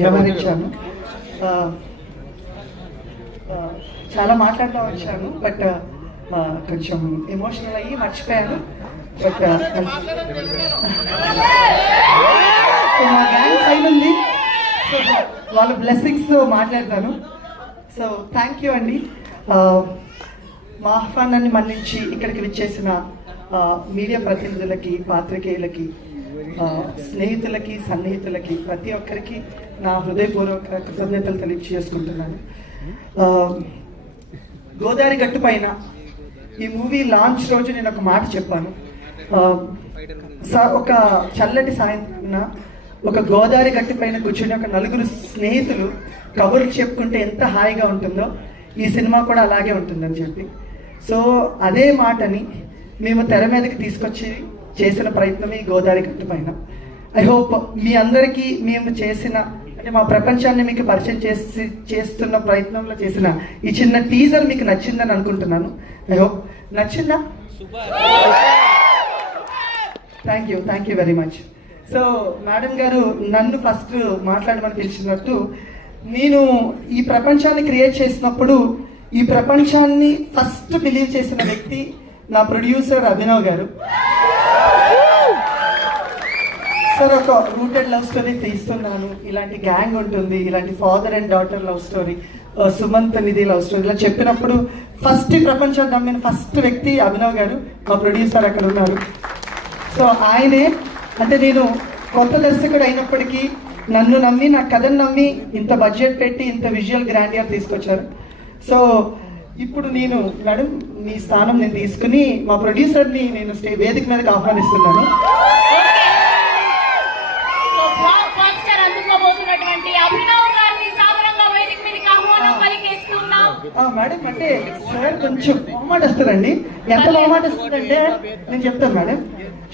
వ్యవహరించాను. చాలా మాట్లాడుతూ వచ్చాను, బట్ కొంచెం ఎమోషనల్ అయ్యి మర్చిపోయాను. బట్ మా గ్యాంగ్ పైన ఉంది, సో వాళ్ళ బ్లెస్సింగ్స్తో మాట్లాడతాను. సో థ్యాంక్ యూ అండి. మా ఆహ్వానాన్ని మన్నించి ఇక్కడికి విచ్చేసిన మీడియా ప్రతినిధులకి, పాత్రికేయులకి, స్నేహితులకి, సన్నిహితులకి, ప్రతి ఒక్కరికి నా హృదయపూర్వక కృతజ్ఞతలు తెలియజేసుకుంటున్నాను. గోదావరి గట్టు పైన ఈ మూవీ లాంచ్ రోజు నేను ఒక మాట చెప్పాను. ఒక చల్లటి సాయంత్రం ఒక గోదావరి గట్టు పైన కూర్చొని ఒక నలుగురు స్నేహితులు కబుర్లు చెప్పుకుంటే ఎంత హాయిగా ఉంటుందో ఈ సినిమా కూడా అలాగే ఉంటుందని చెప్పి, సో అదే మాటని మేము తెర మీదకి తీసుకొచ్చి చేసిన ప్రయత్నం ఈ గోదావరి గట్టు పైన. ఐ హోప్ మీ అందరికీ మేము చేసిన, అంటే మా ప్రపంచాన్ని మీకు పరిచయం చేస్తున్న ప్రయత్నంలో చేసిన ఈ చిన్న టీజర్ మీకు నచ్చిందని అనుకుంటున్నాను. ఐ హోప్ నచ్చిందా? Thank you very much. So madam గారు నన్ను ఫస్ట్ మాట్లాడమని పిలిచినట్టు, నేను ఈ ప్రపంచాన్ని క్రియేట్ చేసినప్పుడు ఈ ప్రపంచాన్ని ఫస్ట్ బిలీవ్ చేసిన వ్యక్తి నా ప్రొడ్యూసర్ అభినవ్ గారు. సార్, ఒక రూటెడ్ లవ్ స్టోరీ తీస్తున్నాను, ఇలాంటి గ్యాంగ్ ఉంటుంది, ఇలాంటి father and daughter love story, Sumanth Nidhi love story ఇలా చెప్పినప్పుడు ఫస్ట్ ప్రపంచం నమ్మిన ఫస్ట్ వ్యక్తి అభినవ్ గారు, మా ప్రొడ్యూసర్ అక్కడ ఉన్నారు. సో ఆయనే, అంటే నేను కొత్త దర్శకుడు అయినప్పటికీ నన్ను నమ్మి, నా కథను నమ్మి ఇంత బడ్జెట్ పెట్టి ఇంత విజువల్ గ్రాండియర్ తీసుకొచ్చారు. సో ఇప్పుడు నేను మేడం మీ స్థానం నేను తీసుకుని మా ప్రొడ్యూసర్ని నేను వేదిక మీదకి ఆహ్వానిస్తున్నాను. మేడం, అంటే సార్ కొంచెం మొహమాట వస్తుందండి. ఎంత మొహమాట వస్తుందంటే నేను చెప్తాను మేడం.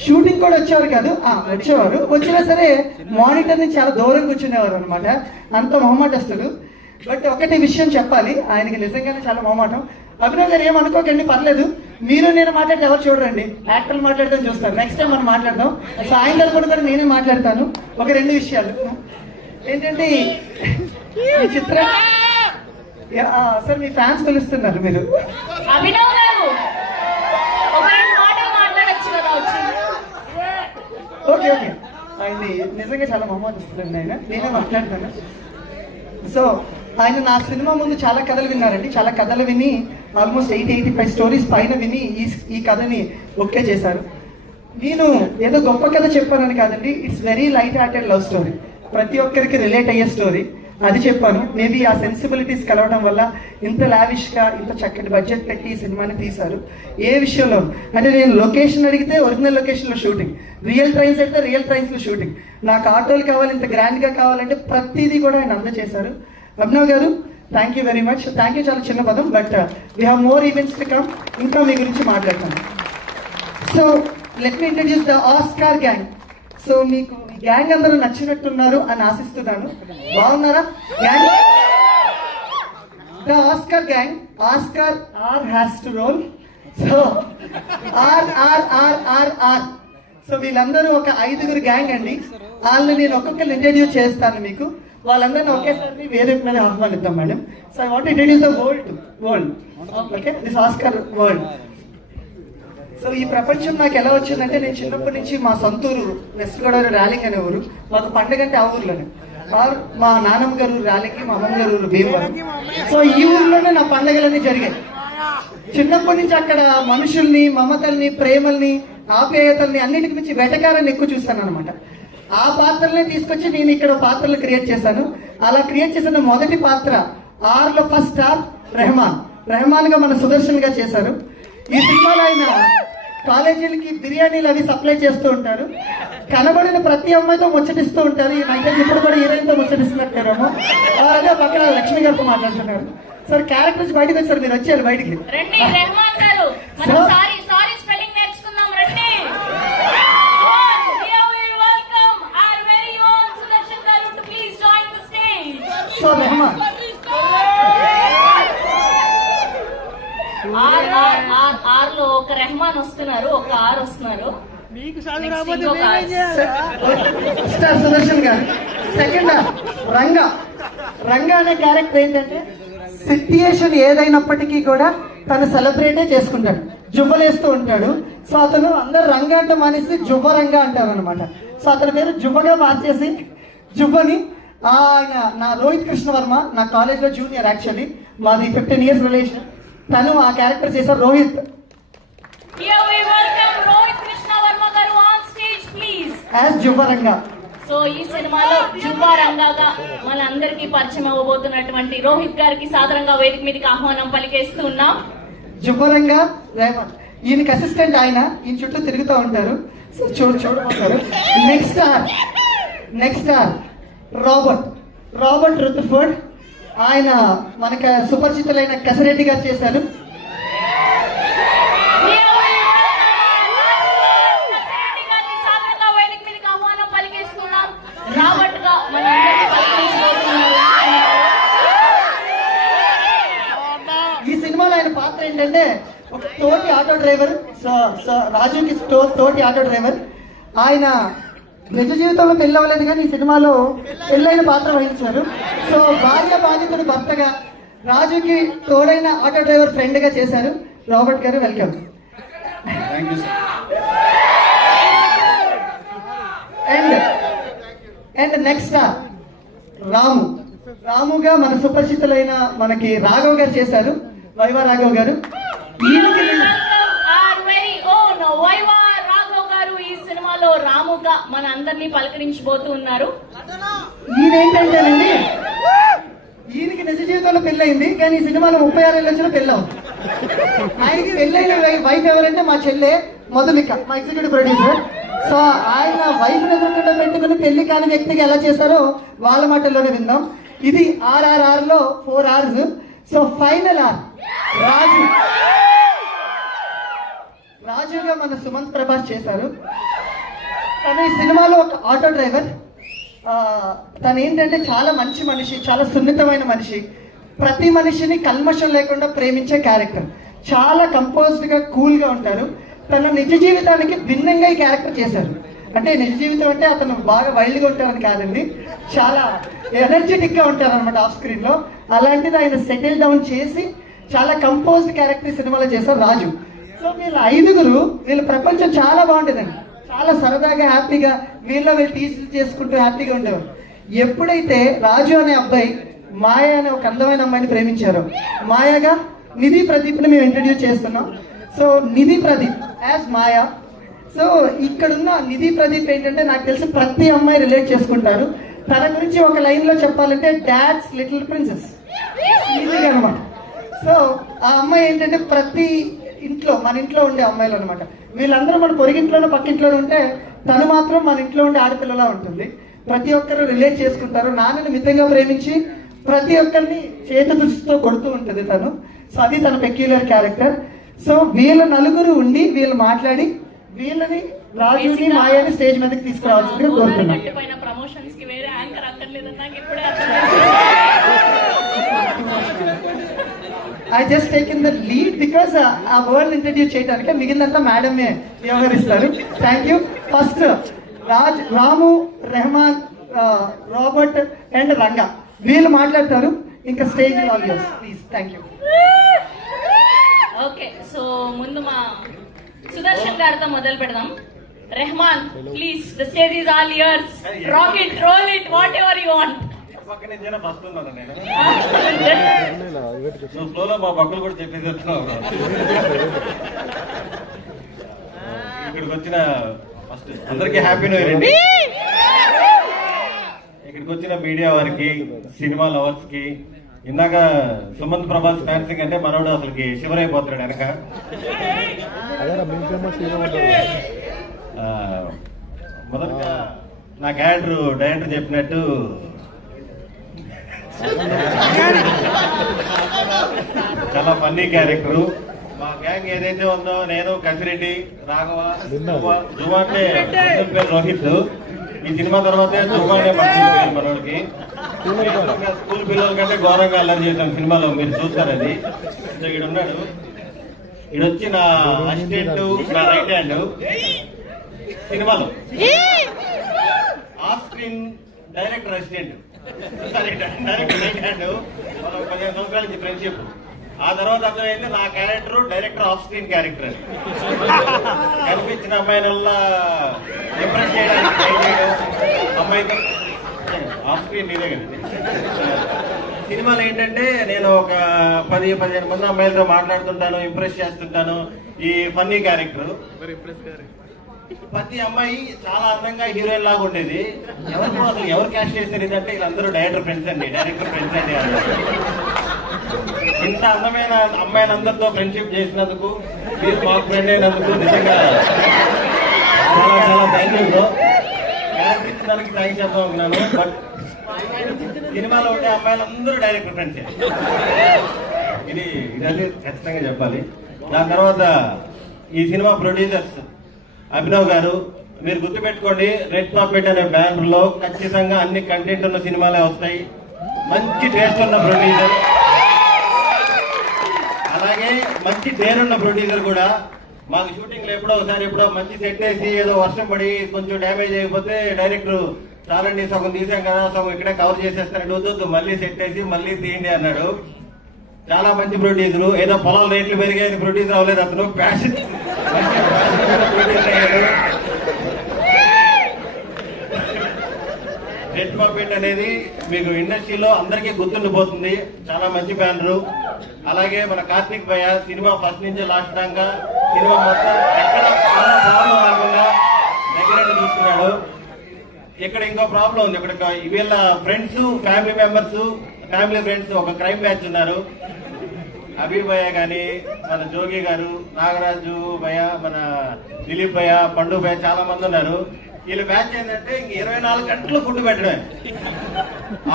షూటింగ్ కూడా వచ్చేవారు కాదు, వచ్చేవారు, వచ్చినా సరే మానిటర్ నుంచి చాలా దూరం కూర్చునేవారు అనమాట, అంత మొహమాట వస్తాడు. బట్ ఒకటి విషయం చెప్పాలి, ఆయనకి నిజంగానే చాలా మొహమాటం. అభినవ్ గారు ఏమనుకోకండి, పర్లేదు, మీరు నేను మాట్లాడితే ఎవరు చూడరండి, యాక్టర్లు మాట్లాడతాను చూస్తారు. నెక్స్ట్ టైం మనం మాట్లాడదాం. సో ఆయన గారు కూడా నేనే మాట్లాడతాను. ఒక రెండు విషయాలు ఏంటంటే, ఈ చిత్రం సార్ మీ ఫ్యాన్స్ పిలుస్తున్నారు మీరు. ఓకే ఓకే, ఆయన్ని నిజంగా చాలా మొహమాట వస్తుందండి, ఆయన నేనే మాట్లాడతాను. సో ఆయన నా సినిమా ముందు చాలా కథలు విన్నారండి, చాలా కథలు విని ఆల్మోస్ట్ 85 స్టోరీస్ పైన విని ఈ కథని ఓకే చేశారు. నేను ఏదో గొప్ప కథ చెప్పానని కాదండి, it's very light hearted love story, ప్రతి ఒక్కరికి రిలేట్ అయ్యే స్టోరీ, అది చెప్పాను. మేబీ ఆ సెన్సిబిలిటీస్ కలవడం వల్ల ఇంత లావిష్గా ఇంత చక్కటి బడ్జెట్ పెట్టి ఈ సినిమాని తీశారు. ఏ విషయంలో అంటే, నేను లొకేషన్ అడిగితే ఒరిజినల్ లొకేషన్లో షూటింగ్, రియల్ ట్రైన్స్ అయితే రియల్ ట్రైన్స్లో షూటింగ్, నాకు ఆటోలు కావాలి, ఇంత గ్రాండ్గా కావాలంటే ప్రతిదీ కూడా ఆయన అందజేశారు. అభినవ్ గారు thank you very much. Thank you చాలా చిన్న పదం, but we have more events to come. ఇంకా మీ గురించి మాట్లాడతాను. So let me introduce the Oscar gang. So మీకు ఈ గ్యాంగ్ అందరూ నచ్చినట్టున్నారు అని ఆశిస్తున్నాను. బాగున్నారా gang? The Oscar gang. Oscar R has two role. So R. So వీళ్ళందరూ ఒక 5 గ్యాంగ్ అండి. వాళ్ళని నేను ఒక్కొక్కరు ఇంట్రడ్యూస్ చేస్తాను మీకు. వాళ్ళందరినీ ఒకేసారి వేరే మీద ఆహ్వానిద్దాం madam. So I want introduce the world. Okay, this Oscar world. So ఈ ప్రపంచం నాకు ఎలా వచ్చిందంటే, నేను చిన్నప్పటి నుంచి మా సొంతూరు వెస్ట్ గోదావరి ర్యాలింగ్ అనే ఊరు, మాకు పండుగ అంటే ఆ ఊర్లోనే. మా నాన్నమ్మ గారు ర్యాలింగ్, మా అమ్మమ్మ గారు ఊరు భీమవరం. సో ఈ ఊర్లోనే నా పండుగలన్నీ జరిగాయి. చిన్నప్పటి నుంచి అక్కడ మనుషుల్ని, మమతల్ని, ప్రేమల్ని, ఆప్యాయతల్ని అన్నిటికి మించి వెటకారాన్ని ఎక్కువ చూస్తాను అనమాట. ఆ పాత్రలే తీసుకొచ్చి నేను ఇక్కడ పాత్రలు క్రియేట్ చేశాను. అలా క్రియేట్ చేసిన మొదటి పాత్ర ఆర్లో ఫస్ట్ స్టార్ రెహమాన్గా మన సుదర్శన్గా చేశారు. ఈ సినిమాలో ఆయన కాలేజీలకి బిర్యానీలు అవి సప్లై చేస్తూ ఉంటారు, కనబడిన ప్రతి అమ్మాయితో ముచ్చటిస్తూ ఉంటారు. ఈ నైట్ ఇప్పుడు కూడా హీరోయిన్తో ముచ్చటిస్తున్నట్టారేమో. అదే పక్కన లక్ష్మి గారితో మాట్లాడుతున్నారు. సార్ క్యారెక్టర్స్ బయటకు వచ్చారు, మీరు వచ్చారు బయటికి. సో రెహమాన్ ఆర్లో ఒక రెహమాన్ వస్తున్నారు, ఒక ఆర్ వస్తున్నారు. సుదర్శన్ గారు సెకండ్ రంగా. రంగా అనే క్యారెక్టర్ ఏంటంటే సిట్యుయేషన్ ఏదైనప్పటికీ కూడా తను సెలబ్రేటే చేసుకుంటాడు, జువ్వలేస్తూ ఉంటాడు. సో అతను అందరు రంగా అంటే మానేసి జువ్వ రంగా అంటారు అనమాట. సో అతని పేరు జువ్వగా మార్చేసి జువ్వని ఆయన నా రోహిత్ కృష్ణ వర్మ, నా కాలేజ్లో జూనియర్, యాక్చువల్లీ మాది 15 years రిలేషన్. తను ఆ క్యారెక్టర్ చేశారు Rohit. Here we welcome Rohit Krishna Verma garu on stage, please. As జువ్వరంగా. సో ఈ సినిమాలో జువ్వా రంగాగా మన అందరికీ పరిచయం అవ్వబోతున్నటువంటి రోహిత్ గారికి సాధారణంగా వేదిక మీదకి ఆహ్వానం పలికేస్తూ ఉన్నాం. జువ్వరంగా రేవంత్, ఈయనకి అసిస్టెంట్ ఆయన, ఈయన చుట్టూ తిరుగుతూ ఉంటారు. సో చూడబోతారు. Next star Robert Rutherford. ఆయన మనకి సుపరిచితులైన కసిరెడ్డి గారు చేశారు. Here we welcome కసిరెడ్డి గారిని సాధారణంగా వేదిక మీదకి ఆహ్వానం పలికేస్తున్నాం. రాబర్ట్ గా మన అందరికీ పలికించబోతున్నారు. ఈ సినిమాలో ఆయన పాత్ర ఏంటంటే ఒక తోటి ఆటో డ్రైవర్. రాజుకి తోటి ఆటో డ్రైవర్. ఆయన నిజ జీవితంలో పెళ్ళి అవ్వలేదు కానీ ఈ సినిమాలో పెళ్ళైన పాత్ర వహించారు. సో భార్య బాధితుడు భర్తగా, రాజుకి తోడైన ఆటో డ్రైవర్ ఫ్రెండ్ గా చేశారు. రాబర్ట్ గారు వెల్కమ్. అండ్ నెక్స్ట్ రాముగా మన సుపరిచితులైన మనకి రాఘవ్ గారు చేశారు, వైవా రాఘవ్ గారు. ఈయనకి వైవా రాఘవ్ గారు ఈ సినిమాలో రాముగా మన అందరినీ పలకరించబోతూ ఉన్నారు. ఈయనేంటంటేనండి, ఈయనకి నిజ జీవితంలో పెళ్ళయింది కానీ ఈ సినిమాలో 36 ఏళ్ళు వచ్చిన పెళ్ళం. ఆయనకి పెళ్ళైన వైఫ్ ఎవరంటే మా చెల్లె మధుమిక, మా ఎగ్జిక్యూటివ్ ప్రొడ్యూసర్. సో ఆయన వైఫ్ ఎదురుకుండా పెట్టుకుని పెళ్లి కాని వ్యక్తికి ఎలా చేశారో వాళ్ళ మాటల్లోనే విందాం. ఇది RRRలో 4 hours. సో ఫైనల్ రాజుగా మన సుమంత్ ప్రభాస్ చేశారు. తను ఈ సినిమాలో ఒక ఆటో డ్రైవర్. తను ఏంటంటే చాలా మంచి మనిషి, చాలా సున్నితమైన మనిషి, ప్రతి మనిషిని కల్మషం లేకుండా ప్రేమించే క్యారెక్టర్. చాలా కంపోజ్డ్గా కూల్గా ఉంటారు. తన నిజ జీవితానికి భిన్నంగా ఈ క్యారెక్టర్ చేశారు. అంటే నిజ జీవితం అంటే అతను బాగా వైల్డ్గా ఉంటారని కాదండి, చాలా ఎనర్జెటిక్గా ఉంటారు అనమాట ఆఫ్ స్క్రీన్లో. అలాంటిది ఆయన సెటిల్ డౌన్ చేసి చాలా కంపోజ్డ్ క్యారెక్టర్ సినిమాలో చేశారు రాజు. సో వీళ్ళ ప్రపంచం చాలా బాగుంటుందండి, చాలా సరదాగా హ్యాపీగా వీళ్ళు టీచర్ చేసుకుంటూ హ్యాపీగా ఉండేవారు. ఎప్పుడైతే రాజు అనే అబ్బాయి మాయ అనే ఒక అందమైన అమ్మాయిని ప్రేమించారో, మాయగా నిధి ప్రదీప్ని మేము ఇంట్రడ్యూస్ చేస్తున్నాం. సో నిధి ప్రదీప్ యాజ్ మాయా. సో ఇక్కడున్న నిధి ప్రదీప్ ఏంటంటే నాకు తెలిసి ప్రతి అమ్మాయి రిలేట్ చేసుకుంటారు. తన గురించి ఒక లైన్లో చెప్పాలంటే డాడ్స్ లిటిల్ ప్రిన్సెస్ ఈజీగా అనమాట. సో ఆ అమ్మాయి ఏంటంటే ప్రతి ఇంట్లో, మన ఇంట్లో ఉండే అమ్మాయిలు అనమాట. వీళ్ళందరూ మన పొరిగింట్లోనూ పక్కింట్లోనూ ఉంటే తను మాత్రం మన ఇంట్లో ఉండే ఆడపిల్లలా ఉంటుంది. ప్రతి ఒక్కరు రిలేట్ చేసుకుంటారు. నాన్నని మితంగా ప్రేమించి ప్రతి ఒక్కరిని చేతి దృష్టితో కొడుతూ ఉంటుంది తను. సో అది తన పెక్యులర్ క్యారెక్టర్. సో వీళ్ళ నలుగురు ఉండి వీళ్ళు మాట్లాడి వీళ్ళని రాజుని మాయాని స్టేజ్ మీదకి తీసుకురావాల్సిందిగా కోరుతున్నాం. ప్రమోషన్స్ కి వేరే యాంకర్ అక్కర్లేదని నాకు ఇప్పుడే I just taken the lead because ఆ వర్డ్ ఇంట్రడ్యూస్ చేయడానికి మిగిలినంతా మేడమే వ్యవహరిస్తారు. Thank you. First Ramu, Rahman, Robert and Ranga వీళ్ళు మాట్లాడతారు. ఇంకా stage audience please. Thank you. Okay, so ముందు మా సుదర్శన్ గారితో మొదలు పెడదాం. Rahman please, the stage is all yours. Rock it, roll it, whatever you want. ఫ్లోలో మా పక్కలు కూడా చెప్పేసి ఇక్కడికి వచ్చిన ఫస్ట్ అందరికి హ్యాపీ న్యూ ఇయర్ అండి. ఇక్కడికి వచ్చిన మీడియా వారికి, సినిమా లవర్స్ కి, ఇందాక సుమంత్ ప్రభాస్ ఫ్యాన్సింగ్ అంటే మనోడు అసలుకి శివరైపోతున్నాడు వెనక. మొదటగా నా డైరెక్టర్ చెప్పినట్టు చాలా ఫన్నీ క్యారెక్టరు. మా గ్యాంగ్ ఏదైతే ఉందో, నేను, కసిరెడ్డి, రాఘవ, జువా అంటే పేరు రోహిత్. ఈ సినిమా తర్వాతే జువా అనే పడుతుంది మనోడికి. స్కూల్ పిల్లల కంటే ఘోరంగా అల్లరి చేశాను సినిమాలో, మీరు చూస్తారది. సో ఇక్కడ ఉన్నాడు, ఈడొచ్చి నా అసిస్టెంట్, నా రైట్ హ్యాండ్. సినిమాలో off screen director assistant, sorry director right hand. మనం 15 సంవత్సరాల నుంచి ఫ్రెండ్షిప్. ఆ తర్వాత అర్థమైంది నా character director off screen character అని. కనిపించిన అమ్మాయినల్లా ఇంప్రెస్ చేయడానికి ట్రై చేయడం, అమ్మాయితో ఆఫ్ స్క్రీన్ నీదే కదండి. సినిమాలో ఏంటంటే నేను ఒక 10-15 మంది అమ్మాయిలతో మాట్లాడుతుంటాను, ఇంప్రెస్ చేస్తుంటాను. ఈ ఫన్నీ క్యారెక్టర్. ప్రతి అమ్మాయి చాలా అందంగా హీరోయిన్ లాగా ఉండేది. ఎవరు క్యాస్ట్ చేశారు ఇదంటే వీళ్ళందరూ డైరెక్టర్ ఫ్రెండ్స్ అండి, డైరెక్టర్ ఫ్రెండ్స్ అండి. ఇంత అందమైన అమ్మాయిలందరితో ఫ్రెండ్షిప్ చేసినందుకు, మీరు మాకు ఫ్రెండ్ అయినందుకు నిజంగా చాలా చాలా థ్యాంక్ యూ బ్రో. క్యారెక్టర్ ఇచ్చిన దానికి థ్యాంక్స్ చెప్తా ఉన్నాను. బట్ సినిమాలో ఉండే అమ్మాయిలందరూ డైరెక్టర్ ఫ్రెండ్సే. ఇదంటే ఖచ్చితంగా చెప్పాలి. దాని తర్వాత ఈ సినిమా ప్రొడ్యూసర్స్ అభినవ్ గారు, మీరు గుర్తుపెట్టుకోండి, రెడ్ కార్పెట్ అనే బ్యానర్ లో ఖచ్చితంగా అన్ని కంటెంట్ ఉన్న సినిమాలే వస్తాయి. మంచి టేస్ట్ ఉన్న ప్రొడ్యూసర్, అలాగే మంచి పేరున్న ప్రొడ్యూసర్ కూడా. మాకు షూటింగ్ లో ఎప్పుడో మంచి సెట్ వేసి ఏదో వర్షం పడి కొంచెం డ్యామేజ్ అయిపోతే డైరెక్టర్ చాలండి సగం తీసాం కదా, సగం ఇక్కడే కవర్ చేసేస్తానండి, వద్దు మళ్ళీ సెట్ వేసి మళ్ళీ తీయండి అన్నాడు. చాలా మంచి ప్రొడ్యూసర్. ఏదో పొలం రేట్లు పెరిగాయని ప్రొడ్యూసర్ అవ్వలేదు అతను, ప్యాషన్ ప్రొడ్యూసర్ అయ్యాడు. రెడ్ కార్పెట్ అనేది మీకు ఇండస్ట్రీలో అందరికీ గుర్తుండిపోతుంది. చాలా మంచి బ్యానరు. అలాగే మన కార్తిక్ భయ్య సినిమా ఫస్ట్ నుంచి లాస్ట్ దాకా సినిమా మొత్తం ఎక్కడ ప్రాబ్లం రాకుండా దగ్గర చూస్తున్నాడు. ఇక్కడ ఇంకో ప్రాబ్లం ఉంది. ఇక్కడ వీళ్ళ ఫ్రెండ్స్, ఫ్యామిలీ ఫ్రెండ్స్ ఒక క్రైమ్ బ్యాచ్ ఉన్నారు. అబీబ్ భయ్య గాని, మన జోగి గారు, నాగరాజు భయ్య, మన దిలీప్ భయ్య, పండు భయ్య, చాలా మంది ఉన్నారు. వీళ్ళ బ్యాచ్ ఏంటంటే ఇంక 24 గంటలు ఫుడ్ పెట్టడమే.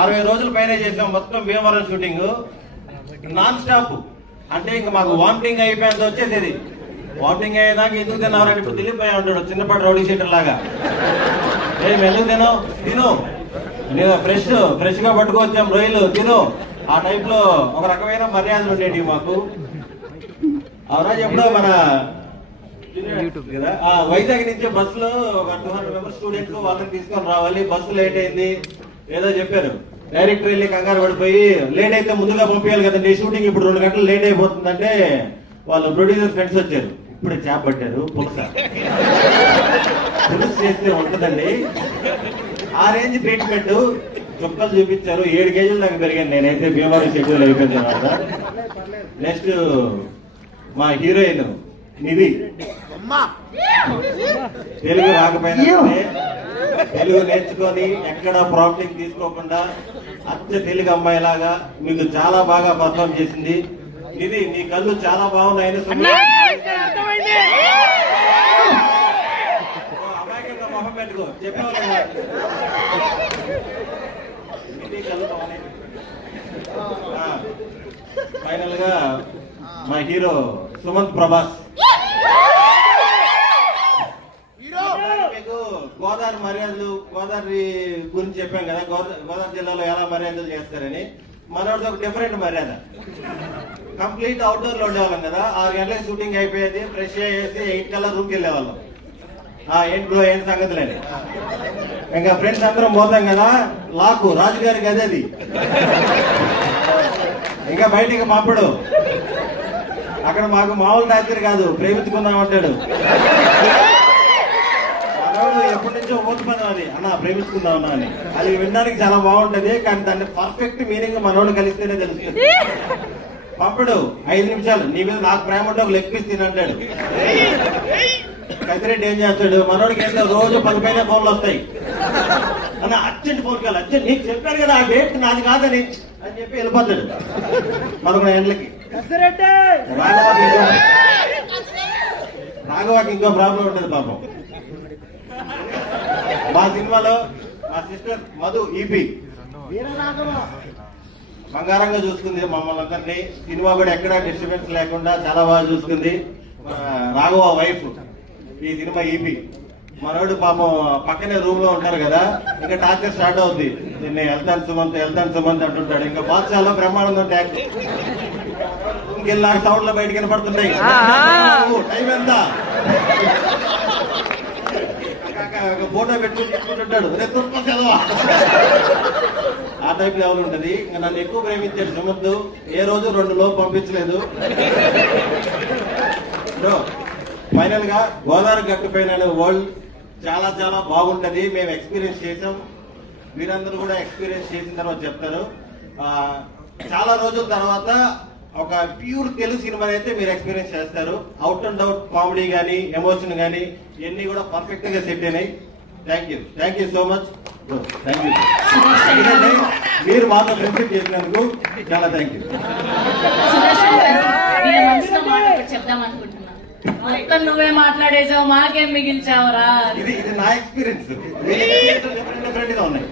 60 రోజుల పైన చేసాం మొత్తం భీమవరం షూటింగ్ నాన్ స్టాప్. అంటే ఇంక మాకు వామిటింగ్ అయిపోయేంత వచ్చేసేది. వామిటింగ్ అయ్యేదాకా ఎందుకు తిన్నామని ఇప్పుడు దిలీప్ భయ్య ఉంటాడు, చిన్నపాటి రౌడీ షీటర్ లాగా. ఎందుకు తిను నేను ఫ్రెష్ గా పట్టుకొచ్చాం రొయ్యలు తిను. ఆ టైప్ లో ఒక రకమైన మర్యాదలు ఉండేవి మాకు. ఆ రోజు ఎప్పుడో మన కదా వైజాగ్ నుంచి బస్సులో ఒక 200 మెంబర్స్ స్టూడెంట్స్ వాళ్ళని తీసుకొని రావాలి. బస్సు లేట్ అయింది ఏదో చెప్పారు. డైరెక్టర్ వెళ్ళి కంగారు పడిపోయి, లేట్ అయితే ముందుగా పంపించాలి కదండి షూటింగ్, ఇప్పుడు 2 గంటలు లేట్ అయిపోతుందంటే వాళ్ళు ప్రొడ్యూసర్ ఫ్రెండ్స్ వచ్చారు. ఇప్పుడే చేప పట్టారు, పులుసు చేస్తే ఉంటుందండి. ఆ రేంజ్ ట్రీట్మెంట్. చుక్కలు చూపించారు. 7 కేజీలు దాకా పెరిగాను నేనైతే భీమవరం షెడ్యూల్ అయిపోయిన తర్వాత. నెక్స్ట్ మా హీరోయిన్ నిధి. తెలుగు రాకపోయినా తెలుగు నేర్చుకొని ఎక్కడ ప్రాబ్లం తీసుకోకుండా అచ్చ తెలుగు అమ్మాయిలాగా మీకు చాలా బాగా పర్ఫార్మ్ చేసింది. ఇది నీ కళ్ళు చాలా బాగున్నాయని అమాయకంగా మొహం పెట్టుకో చెప్పేవాళ్ళు. ఫైనల్ గా మా హీరో సుమంత్ ప్రభాస్. మీకు గోదావరి గురించి చెప్పాం కదా, గోదావరి జిల్లాలో ఎలా మర్యాదలు చేస్తారని. మనోడితో ఒక డిఫరెంట్ మర్యాద. కంప్లీట్ అవుట్డోర్ లో ఉండేవాళ్ళం కదా. 6 గంటలకు షూటింగ్ అయిపోయేది, ఫ్రెష్ అయ్యేసి 8 కల్లా రూమ్కి వెళ్ళేవాళ్ళం. ఏంటి సంగతులేని ఇంకా ఫ్రెండ్స్ అందరం పోతాం కదా. లాకు రాజుగారి గది అది, ఇంకా బయటికి పంపడు. అక్కడ మాకు మామూలు టార్చర్ కాదు, ప్రేమించుకుందామంటాడు. మనోడు ఎప్పటి నుంచో ఓతుపని అది, అన్న ప్రేమించుకుందామన్నా అని. అది వినడానికి చాలా బాగుంటది, కానీ దాన్ని పర్ఫెక్ట్ మీనింగ్ మనోడు కలిస్తేనే తెలుస్తుంది. పంపడు 5 నిమిషాలు నీ మీద నాకు ప్రేమ ఉంటే ఒక లెగ్ పీస్ తినంటాడు. కసిరెడ్డి ఏం చేస్తాడు, మనోడికి ఏంటో రోజు 10 పైన ఫోన్లు వస్తాయి. అన్న అర్జెంట్ ఫోన్ కావాలి, అర్జెంట్ నీకు చెప్పాడు కదా ఆ డేట్ నాది కాదని అని చెప్పి వెళ్ళిపోతాడు 11 గంటలకి. రాఘవాకి ఇంకో ప్రాబ్లం ఉంటుంది పాపం. మా సినిమాలో మా సిస్టర్ మధు ఈపీ బంగారంగా చూసుకుంది మమ్మల్ని అందరినీ. సినిమా కూడా ఎక్కడా డిస్టర్బెన్స్ లేకుండా చాలా బాగా చూసుకుంది. రాఘవ వైఫ్ ఈ సినిమా ఈపీ. మనోడు పాపం పక్కనే రూమ్ లో ఉంటారు కదా, ఇంకా టార్చర్ స్టార్ట్ అవుద్ది. నేను వెళ్తాను సుమంత్ అంటుంటాడు. ఇంకా బాద్షాలో బ్రహ్మానందం ట్యాక్ రూమ్కి వెళ్ళి సౌండ్ లో బయటకు వినపడుతున్నాయి. టైం ఎంత ఫోటో పెట్టుకుని చెప్పుకుంటుంటాడు రేపు తుర్కం చదవా ఆ టైప్ లెవెల్ ఉంటది. ఇంకా నన్ను ఎక్కువ ప్రేమించాడు సుమద్దు, ఏ రోజు 2 లోపు పంపించలేదు. ఫైనల్ గా గోదావరి గట్టు పైన వరల్డ్ చాలా చాలా బాగుంటది. మేము ఎక్స్పీరియన్స్ చేసాం, మీరందరూ కూడా ఎక్స్పీరియన్స్ చేసిన తర్వాత చెప్తారు. చాలా రోజుల తర్వాత ఒక ప్యూర్ తెలుగు సినిమా అయితే మీరు ఎక్స్పీరియన్స్ చేస్తారు. అవుట్ అండ్ అవుట్ కామెడీ కానీ ఎమోషన్ కానీ ఇవన్నీ కూడా పర్ఫెక్ట్ గా సెట్ అయినాయి. Thank you so much. Thank you. ఎందుకంటే మీరు మాతో ఫ్రెండ్షిప్ చేసినందుకు చాలా థ్యాంక్ యూ. సుదర్శన్ గారు, వీళ్ళ మనసులో మాట ఒకటి చెప్దాం అనుకుంటున్నా. మొత్తం నువ్వే మాట్లాడేసావు, మాకేం మిగిల్చావురా. ఇది నా ఎక్స్పీరియన్స్. డిఫరెంట్ గా ఉన్నాయి.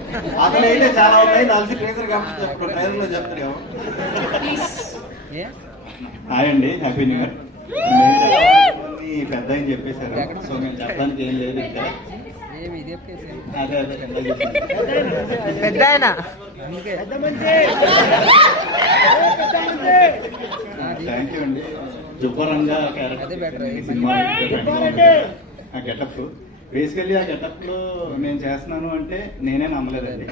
అతను అయితే చాలా ఉన్నాయి. నలిసి ట్రేజర్ కాబట్టి ట్రైలర్ లో చెప్తారు. ప్లీజ్. హాయ్ అండి, హ్యాపీ న్యూ ఇయర్. పెద్ద అని చెప్పేశారు, సో నేను చెప్పడానికి ఏం లేదు ఇక్కడ. అదే పెద్ద ఆయన థ్యాంక్ యూ అండి. శుభరంగా ఆ గెటప్ బేసికల్లీ ఆ గెటప్ లో నేను చేస్తున్నాను అంటే నేనే నమ్మలేదండి.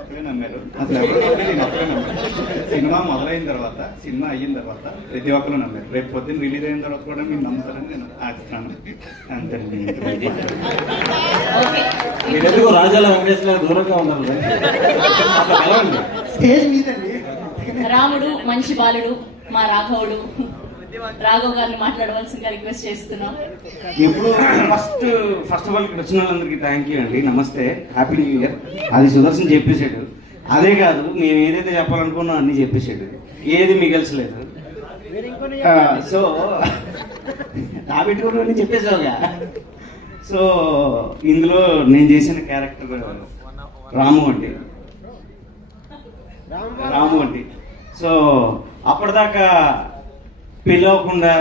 అప్పుడే నమ్మారు, అసలు ఎవరు నమ్మలేదు, నేను అప్పుడే నమ్మాను. సినిమా మొదలైన తర్వాత, సినిమా అయిన తర్వాత ప్రతి ఒక్కరు నమ్మారు. రేపు పొద్దున్న రిలీజ్ అయిన తర్వాత కూడా మీరు నమ్ముతారని నేను ఆశిస్తున్నాను. అంతేండి. మీరు ఎందుకు రాజాల వెంకటేశ్వర దూరంగా ఉన్నారు? స్టేజ్ మీదండి. రాముడు మంచి బాలుడు, మా రాఘవుడు. రాఘవ్ గారిని మాట్లాడవలసిందిగా రిక్వెస్ట్ చేస్తున్నాం. ఇప్పుడు ఫస్ట్ ఆఫ్ ఆల్ ఇక్కడ వచ్చిన వాళ్ళందరికీ థ్యాంక్ యూ అండి, నమస్తే, హ్యాపీ న్యూ ఇయర్. అది సుదర్శన్ చెప్పేశాడు. అదే కాదు, మేము ఏదైతే చెప్పాలనుకున్నాం అన్ని చెప్పేశాడు, ఏది మిగల్చలేదు. సో నా పెట్టుకుని చెప్పేసావుగా. సో ఇందులో నేను చేసిన క్యారెక్టర్ రాము అండి. సో అప్పటిదాకా పెళ్ళి అవ్వకుండా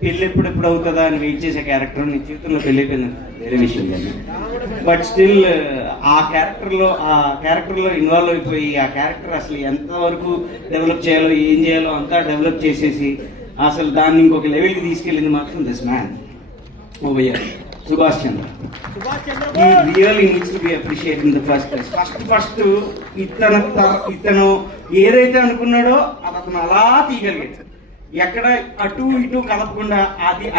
పెళ్ళి ఎప్పుడెప్పుడు అవుతుందా అని వెయిట్ చేసే క్యారెక్టర్ నీ జీవితంలో పెళ్ళి అయిపోయింది వేరే విషయం కానీ, బట్ స్టిల్ ఆ క్యారెక్టర్లో ఇన్వాల్వ్ అయిపోయి ఆ క్యారెక్టర్ అసలు ఎంతవరకు డెవలప్ చేయాలో ఏం చేయాలో అంతా డెవలప్ చేసేసి అసలు దాన్ని ఇంకొక లెవెల్కి తీసుకెళ్ళింది మాత్రం this man over Subhash Chandra. He really needs to be appreciated in the first place. First ఇతను ఏదైతే అనుకున్నాడో అది అతను అలా తీయగలిగాడు. ఎక్కడ అటు ఇటు కలపకుండా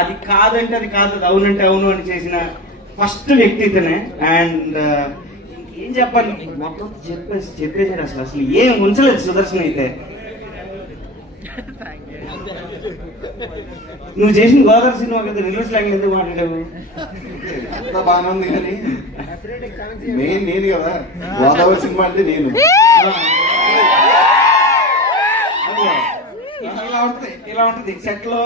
అది కాదంటే అది కాదు, అది అవునంటే అవును అని చేసిన ఫస్ట్ వ్యక్తి ఇతనే. అండ్ ఏం చెప్పాలి, మొత్తం చెప్పేసాడు. అసలు ఏం ఉంచలేదు సుదర్శన్ అయితే. నువ్వు చేసిన గోదావరి సినిమా కదా, రిలీజ్ లాంగ్ ఎందుకు మాట్లాడావు? అంతా బాగానే ఉంది కానీ మెయిన్ నేను కదా, గోదావరి సినిమా అంటే నేను. ఇలా ఉంటుంది సెట్ లో,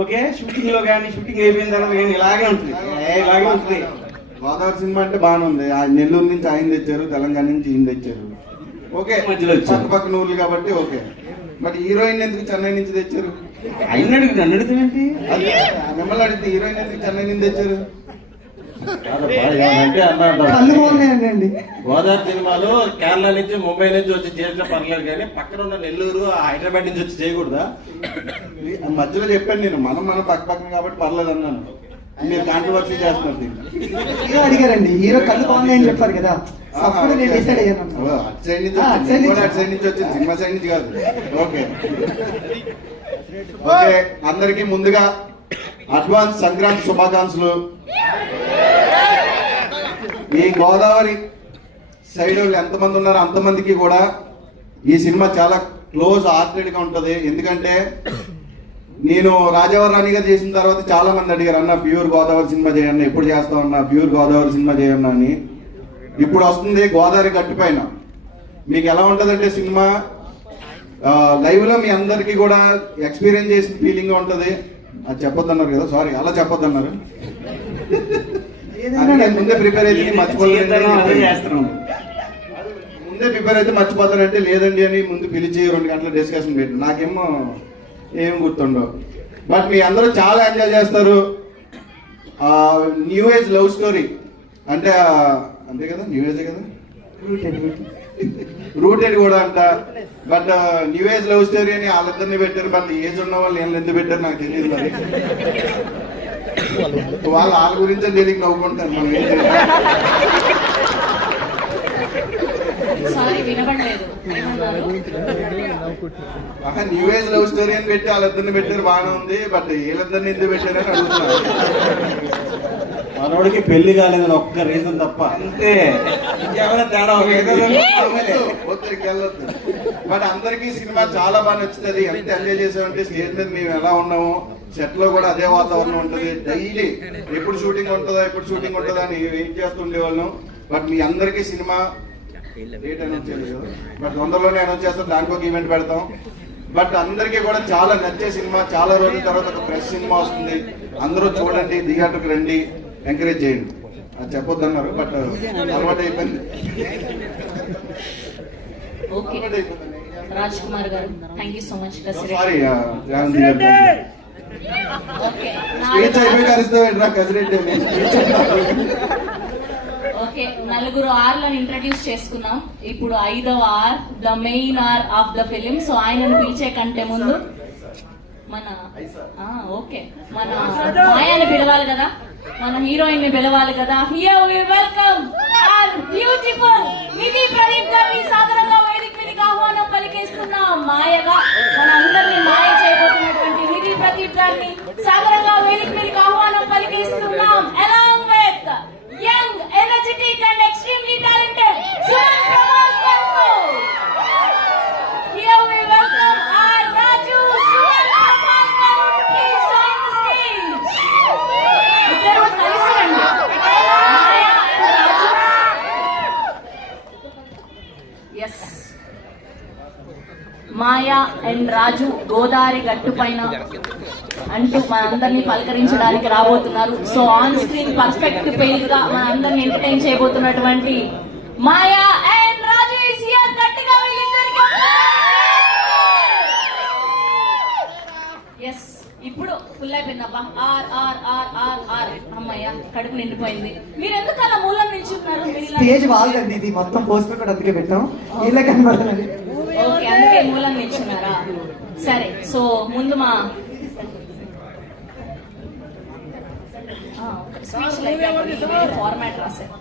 ఓకే, షూటింగ్ లో కానీ షూటింగ్ అయిపోయిన తర్వాత కానీ ఇలాగే ఉంటుంది. గోదావరి సినిమా అంటే బాగానే ఉంది. నెల్లూరు నుంచి ఆయన తెచ్చారు, తెలంగాణ నుంచి ఈయన తెచ్చారు, ఓకే, మధ్యలో పక్కన ఊర్లు కాబట్టి ఓకే. మరి హీరోయిన్ ఎందుకు చెన్నై నుంచి తెచ్చారు? ఆయన నన్ను అడుగుతావేంటి? మిమ్మల్ని అడిగితే హీరోయిన్ ఎందుకు చెన్నై నుంచి తెచ్చారు? కళ్ళు బాగున్నాయండి. గోదావరి సినిమాలు కేరళ నుంచి ముంబై నుంచి వచ్చి చేసినా పర్లేదు కానీ పక్కన ఉన్న నెల్లూరు హైదరాబాద్ నుంచి వచ్చి చేయకూడదా? మధ్యలో చెప్పాను నేను, మనం పక్క పక్కన కాబట్టి పర్లేదు అన్నాను. మీరు కాంట్రవర్సీ చేస్తున్నారు దీన్ని. హీరో అడిగారండి, హీరో కళ్ళు బాగున్నాయని చెప్పారు కదా, అప్పుడు నేను డిసైడ్ అయ్యాను. అటు సైడ్ నుంచి వచ్చింది, సినిమా సైడ్ నుంచి కాదు. ఓకే ఓకే, అందరికీ ముందుగా అడ్వాన్స్ సంక్రాంతి శుభాకాంక్షలు. ఈ గోదావరి సైడ్ వాళ్ళు ఎంతమంది ఉన్నారో అంతమందికి కూడా ఈ సినిమా చాలా క్లోజ్ హార్టెడ్ గా ఉంటది. ఎందుకంటే నేను రాజావారి రాణి గారు చేసిన తర్వాత చాలా మంది అడిగారు, అన్న ప్యూర్ గోదావరి సినిమా చేయన్న, ఎప్పుడు చేస్తావు అన్న ప్యూర్ గోదావరి సినిమా చేయన్నా అని. ఇప్పుడు వస్తుంది గోదావరి గట్టు పైన. మీకు ఎలా ఉంటదంటే సినిమా లైవ్ లో మీ అందరికి కూడా ఎక్స్పీరియన్స్ చేసిన ఫీలింగ్ ఉంటది. అది చెప్పొద్దన్నారు కదా, సారీ అలా చెప్పొద్దన్నారు. ముందే ప్రిపేర్ అయితే మర్చిపోతానంటే లేదండి అని ముందు పిలిచి 2 గంటల డిస్కషన్ పెట్టి నాకేమో ఏం గుర్తుండవు. బట్ మీ అందరూ చాలా ఎంజాయ్ చేస్తారు. న్యూ ఏజ్ లవ్ స్టోరీ అంటే అంతే కదా, న్యూ ఏజ్ కదా, రూటెడ్ కూడా అంట. But new age love story అని వాళ్ళిద్దరిని పెట్టారు. బట్ ఏజ్ ఉన్న వాళ్ళు ఏం ఎందుకు పెట్టారు నాకు తెలియదు. మరి వాళ్ళ గురించే తెలియక నవ్వుకుంటారు మనం ఏం చేయాలి? సారీ వినబడలేదు ఏమన్నారు? న్యూ ఏజ్ లవ్ స్టోరీ అని పెట్టి వాళ్ళిద్దరిని పెట్టారు, బాగానే ఉంది. బట్ వీళ్ళిద్దరిని ఎందుకు పెట్టారని అడుగుతున్నారు. మనోడికి పెళ్లి కాలేదని ఒక్క రీజన్ తప్ప, అంతే, ఇంకేమైనా తేడా ఒత్తిడికి వెళ్ళొద్దు. బట్ అందరికీ సినిమా చాలా బాగా నచ్చుతుంది. ఎంత ఎంజాయ్ చేసామంటే స్టేజ్ మీద మేము ఎలా ఉన్నాము, సెట్ లో కూడా అదే వాతావరణం ఉంటుంది. డైలీ ఎప్పుడు షూటింగ్ ఉంటుందా అని వెయిట్ చేస్తుండేవాళ్ళం. బట్ మీ అందరికీ సినిమా డేట్ అనౌన్స్ చేయలేదు, బట్ తొందరలోనే అనౌన్స్ చేస్తాం. దానికి ఒక ఈవెంట్ పెడతాం. బట్ అందరికీ కూడా చాలా నచ్చే సినిమా. చాలా రోజుల తర్వాత ఒక ఫ్రెష్ సినిమా వస్తుంది. అందరూ చూడండి, థియేటర్కి రండి, ఎంకరేజ్ చేయండి. అది చెప్పొద్దు అన్నారు, బట్ అలవాటు అయిపోయింది. ఓకే రాజ్ కుమార్ గారు, thank you so much. Sorry okay speech అయిపోయి కలుస్తావు కసిరెడ్డి. ఓకే, నలుగురు ఆర్లను ఇంట్రడ్యూస్ చేసుకున్నాం. ఇప్పుడు 5వ R, the main R of the film. So ఆయనను పిలిచే కంటే ముందు మన ఓకే మన మాయాని పిలవాలి కదా, మన హీరోయిన్ ని పిలవాలి కదా. Here we welcome our beautiful Nidhi Pradeep గారిని సాదరంగా వేదిక మీదకి ఆహ్వానం పలికేస్తున్నాం. మాయగా మన అందరినీ మాయ చేయబోతున్నటువంటి నిధి ప్రదీప్ గారిని సాదరంగా వేదిక మీదకి ఆహ్వానం పలికేస్తున్నాం. Along with young, energetic and extremely talented Suman Prabhas garu. Here we welcome our Raju Suman Prabhas garu to please join the stage. ఇద్దరు కలిసి రండి. Maya and Raju. Yes. Maya and Raju Godavari గట్టు పైన అంటూ మనందరినీ పలకరించడానికి రాబోతున్నారు. So on screen perfect page గా మనందరినీ ఎంటర్టైన్ చేయబోతున్నటువంటి Maya and Raju is here. గట్టిగా వీళ్ళిద్దరికి ఎస్. ఇప్పుడు ఫుల్ అయిపోయిందబ్బా. ఆర్ ఆర్ ఆర్ ఆర్ ఆర్ అమ్మయ్య, కడుపు నిండిపోయింది. మీరు ఎందుకు అలా మూలం నిల్చున్నారు? స్టేజ్ వాళ్ళండి, ఇది మొత్తం పోస్టర్ కూడా అందుకే పెట్టాం, ఇలా కనబడాలని. ఓకే, అందుకే మూలం నిల్చున్నారా? సరే, సో ముందు మా స్పీచ్ ఫార్మాట్ రాశారు.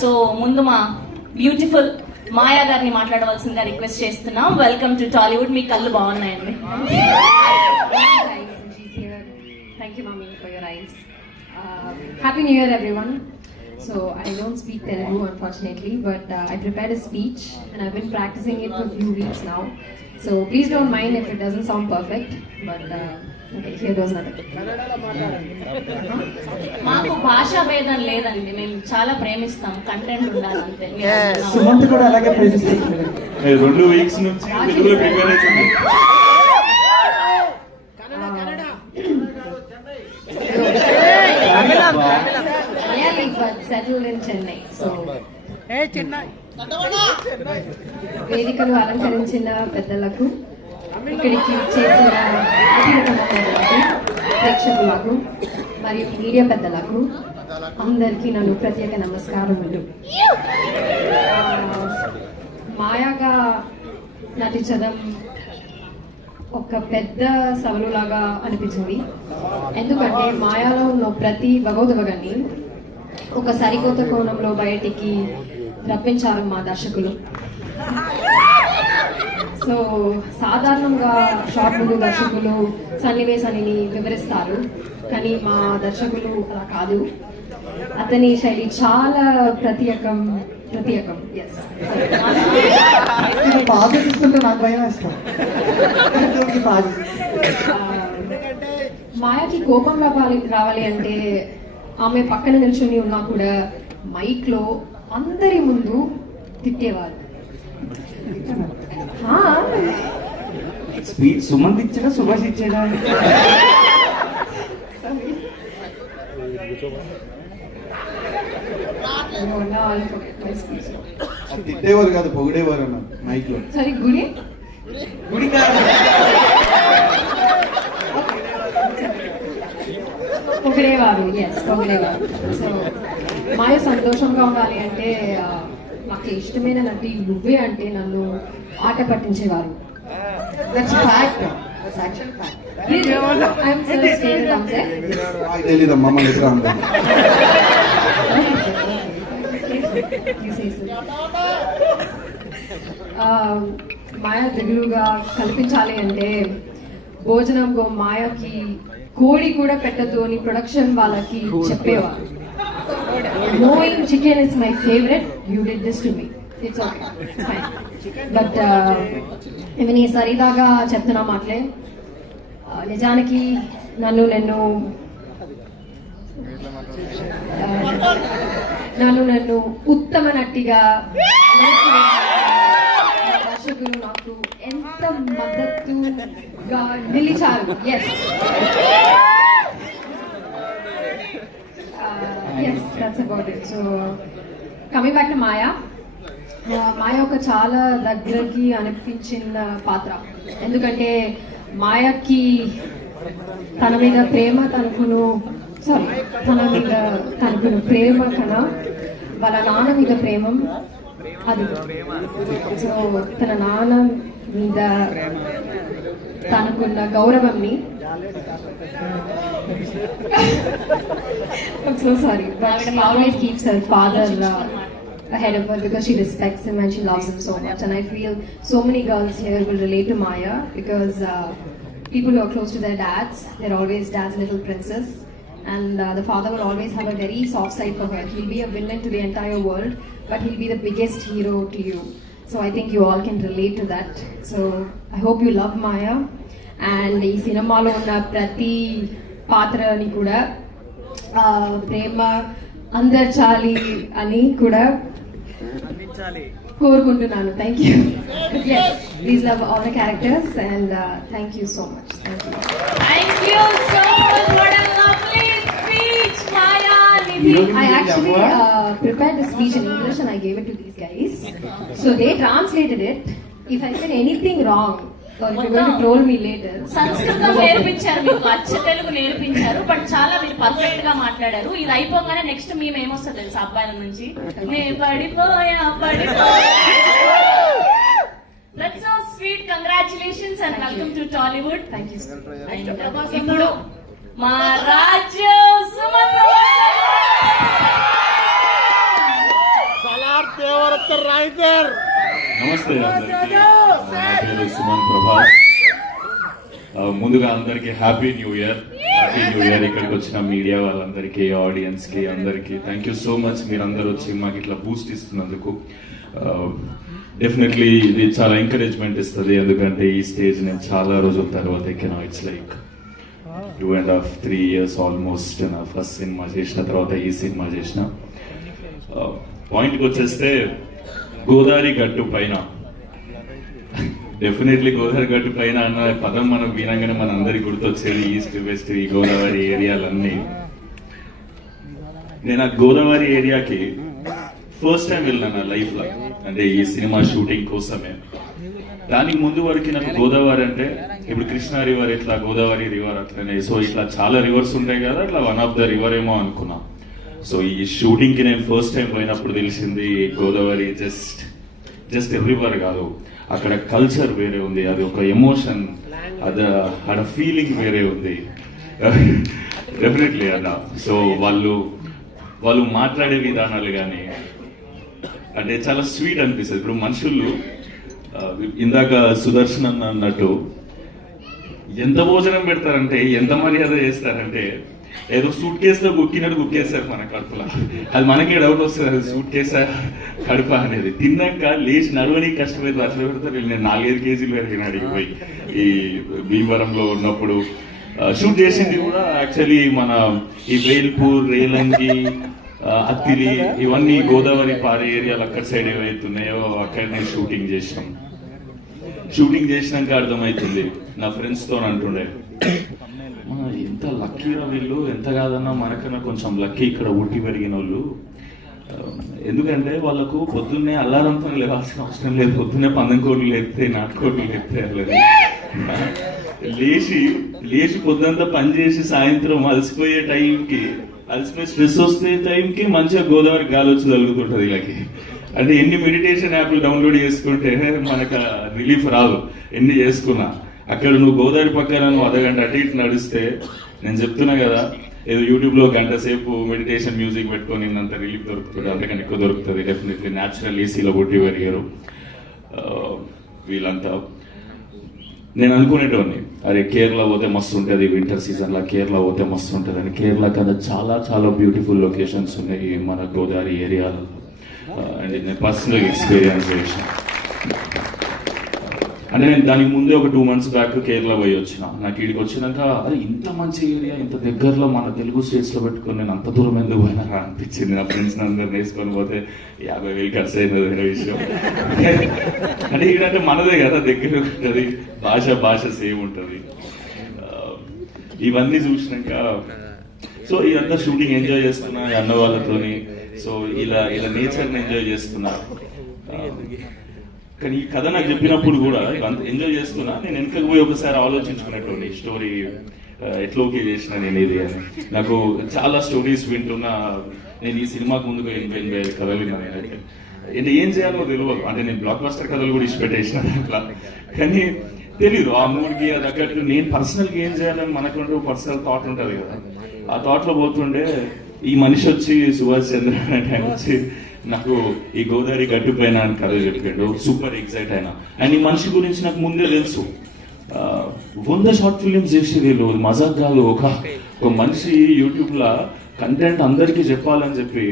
సో ముందు మా బ్యూటిఫుల్ మాయా గారిని మాట్లాడవలసిందిగా రిక్వెస్ట్ చేస్తున్నాం. Welcome to Tollywood. మీ కళ్ళు బాగున్నాయండి. Thank you, Mami, for your eyes. Happy New Year, everyone. So, I don't speak Telugu, unfortunately, but I prepared a speech and I've been practicing it for a few weeks now. So, please don't mind if it doesn't sound perfect, but okay, here goes nothing. మాకు భాషా భేదం లేదండి, మేము చాలా ప్రేమిస్తాం, content ఉండాలంతే. Sumanth కూడా అలాగే ప్రేమిస్తుంది. 2 వీక్స్ నుంచి తెలుగులో ప్రిపేర్ అవుతుంది. Really, but settled in Chennai. So, వేదికలు అలంకరించిన పెద్దలకు, ఇక్కడికి చేసిన ప్రేక్షకులకు మరియు మీడియా పెద్దలకు అందరికీ నన్ను ప్రత్యేక నమస్కారములు. మాయాగా నటించడం ఒక పెద్ద సవాలులాగా అనిపించింది. ఎందుకంటే మాయాలో ఉన్న ప్రతి భగవద్గని ఒక సరికొత్త కోణంలో బయటికి రప్పించారు మా దర్శకులు. సో సాధారణంగా షార్ట్ ముందు దర్శకులు సన్నివేశాన్ని వివరిస్తారు, కానీ మా దర్శకులు అలా కాదు. అతని శైలి చాలా ప్రత్యేకం. ఎస్, పాజెస్ ఇస్తుంటే నాకు భయం వేస్తాను. మాయకి కోపం రావాలి అంటే ఆమె పక్కన నిల్చొని ఉన్నా కూడా మైక్ లో అందరి ముందు తిట్టేవారు. సుమంత్ ఇచ్చాడా, సుభాష్ ఇచ్చాడా? తిట్టేవారు కాదు, పొగిడేవారు అన్న మైక్ లో. సరే, గుడి పొగిడేవారు. ఎస్, పొగిడేవారు. సో మాయ సంతోషంగా ఉండాలి అంటే నాకు ఇష్టమైన నటి నువ్వే అంటే నన్ను ఆట పట్టించేవారు. That's fact. actual fact. I'm Sir's favorite on set. నాకు తెలీదమ్మా మన ఇద్దరు అందరం. మాయా దిగులుగా కల్పించాలి అంటే భోజనం మాయకి కోడి కూడా పెట్టదు అని ప్రొడక్షన్ వాళ్ళకి చెప్పేవారు. Knowing chicken is my favorite, you did this to me. It's okay, it's fine. But even ఈ సరిదాగా చెప్తున్నా మాటలే, నిజానికి నన్ను ఉత్తమ నటిగా దర్శకులు నాకు ఎంత మద్దతుగా నిలిచారు. Yes that's about it. So coming back to Maya, Maya ఒక చాలా దగ్గరకి అనిపించిన పాత్ర. ఎందుకంటే మాయకి తన మీద ప్రేమ తనకును ప్రేమ కన్నా వాళ్ళ నాన్న మీద ప్రేమ అది. సో తన నాన్న మీద తనకున్న గౌరవంని I'm so sorry, but she always keeps her father ahead of her because she respects him and she loves him so much. And I feel so many girls here will relate to Maya because people who are close to their dads, they're always dad's little princess. And the father will always have a very soft side for her. He'll be a villain to the entire world, but he'll be the biggest hero to you. So I think you all can relate to that. So I hope you love Maya. And ఈ సినిమాలో ఉన్న ప్రతి పాత్రని కూడా ప్రేమ అందించాలి అని కూడా కోరుకుంటున్నాను. Thank you. Please love all the characters and thank you so much. Thank you so much. What a lovely speech, Maya Nidhi. I actually prepared the speech in English and I gave it to these guys. So they translated it. If I said anything wrong, or if you're going to troll me later. సంస్కృతం నేర్పించారు మీకు, అచ్చ తెలుగు నేర్పించారు, but చాలా మీరు perfect గా మాట్లాడారు. ఇది అయిపోగానే నెక్స్ట్ మేము ఏమొస్తుంది తెలుసు అబ్బాయిల నుంచి, నే పడిపోయా. That's so sweet. Congratulations and welcome to Tollywood. Thank you. And ఇప్పుడు మా రాజు సుమన్ నమస్తే అందరికీ. నా పేరు సుమన్ ప్రభాస్. ముందుగా అందరికీ హ్యాపీ న్యూ ఇయర్. ఇక్కడికి వచ్చిన మీడియా వాళ్ళందరికీ, ఆడియన్స్ కి అందరికీ థ్యాంక్ యూ సో మచ్. మీరందరూ వచ్చి మాకు ఇట్లా బూస్ట్ ఇస్తున్నందుకు డెఫినెట్లీ ఇది చాలా ఎంకరేజ్మెంట్ ఇస్తుంది. ఎందుకంటే ఈ స్టేజ్ నేను చాలా రోజుల తర్వాత ఎక్కినా. It's like 2.5-3 years almost. నా ఫస్ట్ సినిమా చేసిన తర్వాత ఈ సినిమా చేసిన. పాయింట్కి వచ్చేస్తే గోదావరి గట్టు పైన, డెఫినెట్లీ గోదావరి గట్టు పైన అన్న పదం మనం వినంగానే మన అందరికి గుర్తొచ్చేది ఈస్ట్ వెస్ట్ ఈ గోదావరి ఏరియాలన్నీ. నేను ఆ గోదావరి ఏరియాకి ఫస్ట్ టైం వెళ్ళాను నా లైఫ్ లో, అంటే ఈ సినిమా షూటింగ్ కోసమే. దానికి ముందు వరకు నాకు గోదావరి అంటే ఇప్పుడు కృష్ణా రివర్, ఇట్లా గోదావరి రివర్ అట్లనే, సో ఇట్లా చాలా రివర్స్ ఉంటాయి కదా, అట్లా వన్ ఆఫ్ ద రివర్ ఏమో అనుకున్నా. సో ఈ షూటింగ్ కి నేను ఫస్ట్ టైం పోయినప్పుడు తెలిసింది గోదావరి జస్ట్ రివర్ కాదు, అక్కడ కల్చర్ వేరే ఉంది, అది ఒక ఎమోషన్, అక్కడ ఫీలింగ్ వేరే ఉంది డెఫినెట్లీ అలా. సో వాళ్ళు మాట్లాడే విధానాలు కానీ అంటే చాలా స్వీట్ అనిపిస్తుంది. ఇప్పుడు మనుషులు ఇందాక సుదర్శన్ అన్నట్టు ఎంత భోజనం పెడతారంటే, ఎంత మర్యాద చేస్తారంటే, ఏదో సూట్ కేసులో గుక్కినట్టు గుక్కేస్తారు మన కడుపులో. అది మనకే డౌట్ వస్తుంది, అది సూట్ కేసా కడుప అనేది. తిన్నాక లేచి నడవడానికి కష్టమైతే అట్లా పెడతారు. నేను 4-5 కేజీలు పెరిగిన అడిగిపోయి ఈ భీమవరంలో ఉన్నప్పుడు షూట్ చేసింది కూడా యాక్చువల్లీ మన ఈ వేల్పూర్, రేలంగి, అత్తిలి ఇవన్నీ గోదావరి పారే ఏరియాలు అక్కడ సైడ్ ఏవైతున్నాయో అక్కడనే షూటింగ్ చేసినాం. షూటింగ్ చేసినాక అర్థమవుతుంది, నా ఫ్రెండ్స్ తో అంటుండే, ఎంత లక్కీరా వీళ్ళు, ఎంత కాదన్నా మనకన్నా కొంచెం లక్కీ ఇక్కడ ఊటి పెరిగిన వాళ్ళు. ఎందుకంటే వాళ్ళకు పొద్దున్నే అల్లారంతో లేవాల్సిన అవసరం లేదు, పొద్దున్నే పందెంకోళ్ళు లేపితే నాటుకోళ్ళు లేపితే లేచి పొద్దుంతా పని చేసి సాయంత్రం అలసిపోయే టైంకి, అలసిపోయి స్ట్రెస్ వస్తే టైంకి మంచిగా గోదావరి గాలి వచ్చి తగులుతుంటది వీళ్ళకి. అంటే ఎన్ని మెడిటేషన్ యాప్లు డౌన్లోడ్ చేసుకుంటే మనకు రిలీఫ్ రాదు, ఎన్ని చేసుకున్నా. అక్కడ నువ్వు గోదావరి పక్కన నువ్వు అర్ధగంట అటు ఇటు నడిస్తే నేను చెప్తున్నా కదా, ఏదో యూట్యూబ్లో గంట సేపు మెడిటేషన్ మ్యూజిక్ పెట్టుకొని అంత రిలీఫ్ దొరుకుతుంది, అంతకన్నా ఎక్కువ దొరుకుతుంది డెఫినెట్లీ. న్యాచురల్ ఏసీలో పుట్టి పెరిగారు వీళ్ళంతా. నేను అనుకునేటోని అరే కేరళ పోతే మస్తు ఉంటుంది, వింటర్ సీజన్లో కేరళ పోతే మస్తు ఉంటుంది అని. కేరళ కన్నా చాలా చాలా బ్యూటిఫుల్ లొకేషన్స్ ఉన్నాయి మన గోదావరి ఏరియాలలో. అండ్ నేను పర్సనల్ ఎక్స్పీరియన్స్ చేసిన. అంటే నేను దానికి ముందే ఒక 2 months బ్యాక్ కేరళ పోయి వచ్చిన. నాకు ఇక్కడికి వచ్చినాక అరే ఇంత మంచి ఏరియా, ఇంత దగ్గరలో మన తెలుగు స్టేట్స్లో పెట్టుకొని నేను అంత దూరం ఎందుకు పోయినా అనిపించింది. నా ఫ్రెండ్స్ అందరు వేసుకొని పోతే 50,000 ఖర్చు అయినది వేరే విషయం. అంటే ఇక్కడంటే మనదే కదా, దగ్గర ఉంటుంది, భాష సేమ్ ఉంటుంది. ఇవన్నీ చూసినాక సో ఇదంతా షూటింగ్ ఎంజాయ్ చేస్తున్నా అన్న వాళ్ళతోని. సో ఇలా నేచర్ని ఎంజాయ్ చేస్తున్నా. కానీ ఈ కథ నాకు చెప్పినప్పుడు కూడా అంత ఎంజాయ్ చేస్తున్నా. నేను వెనకకు పోయి ఒకసారి ఆలోచించుకునేటోని స్టోరీ ఎట్లా ఓకే చేసిన నేను ఇది అని. నాకు చాలా స్టోరీస్ వింటున్నా. నేను ఈ సినిమాకు ముందుకు 80,000 కథలు విన్నాను. అంటే ఏం చేయాలో తెలియదు. అంటే నేను బ్లాక్ బస్టర్ కథలు కూడా ఇష్టపెట్టేసిన అట్లా. కానీ తెలీదు ఆ మూడ్కి అది తగ్గట్టు నేను పర్సనల్గా ఏం చేయాలని మనకుంటూ పర్సనల్ థాట్ ఉంటుంది కదా. ఆ థాట్లో పోతుండే ఈ మనిషి వచ్చి సుభాష్ చంద్ర అంటే ఆయన వచ్చి నాకు ఈ గోదావరి గట్టు పైన అని కథ చెప్పాడు. సూపర్ ఎక్సైట్ అయినా. అండ్ ఈ మనిషి గురించి నాకు ముందే తెలుసు. 100 షార్ట్ ఫిలిమ్స్ చేసి వీళ్ళు మజాక్ కాదు. ఒక మనిషి యూట్యూబ్లో కంటెంట్ అందరికీ చెప్పాలని చెప్పి